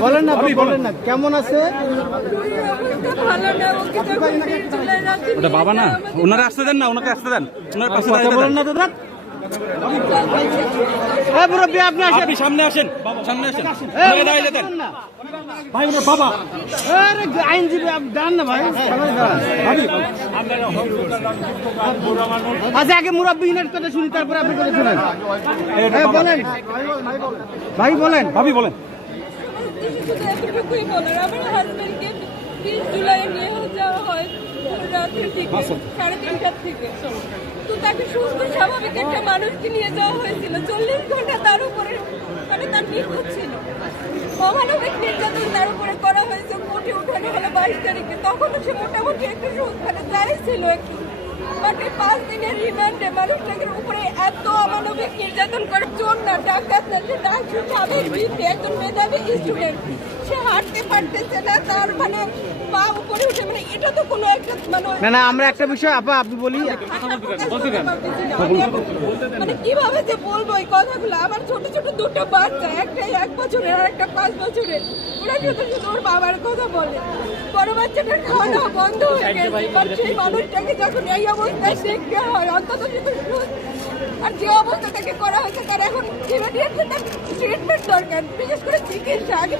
বলেন না আপনি বলেন না কেমন আছে? ওটা বাবা না ওনারা আসতে দেন না ওনাকে আসতে দেন। ওনার পাশে বলেন দেন। না দাদা আপনি আসেন। আপনি সামনে আসেন। সামনে আসেন। এই, দাঁড়িয়ে দেন। ভাই ওনার বাবা। আরে আইনজীবী আপনি দাঁড়ান না ভাই। আচ্ছা আগে মুরব্বী ইনের কথা শুনি তারপরে আপনি কথা শুনেন। বলেন। ভাই বলেন। ভাবি বলেন। যাওয়া হয় দিকে সাড়ে তিনটার থেকে। তো তাকে সুস্থ স্বাভাবিক মানুষকে নিয়ে যাওয়া হয়েছিল। চল্লিশ ঘণ্টা তার উপরে মানে তার নিখোঁজ ছিল। অমানবিক নির্যাতন তার উপরে করা হয়েছে কোর্টে উঠানো হলো বাইশ তারিখে। তখন সে মোটামুটি একটু মানে যাই ছিল একটু। এই পাঁচ দিনের রিমান্ডে মানুষটাকে উপরে এত অমানবিক নির্যাতন করে চোর না ডাকাত না, সে বিপি একজন মেধাবী স্টুডেন্ট সে হাঁটতে পারতেছে না তার মানে পা উপরে উঠে মানে এটা তো কোনো একটা মানে না না আমরা একটা বিষয় আপা আপনি বলি। মানে কীভাবে যে বলব এই কথাগুলো? আমার ছোট ছোট দুটো বাচ্চা একটা এক বছরের আর একটা পাঁচ বছরের। ওরা শুধু শুধু ওর বাবার কথা বলে। বড় বাচ্চাটার খাওয়া দাওয়া বন্ধ হয়ে গেছে। সেই মানুষটাকে যখন এই অবস্থায় দেখতে হয় অন্তত আর যে অবস্থা তাকে করা হয়েছে তার এখন ইমিডিয়েটলি তার ট্রিটমেন্ট দরকার বিশেষ করে চিকিৎসা। আগে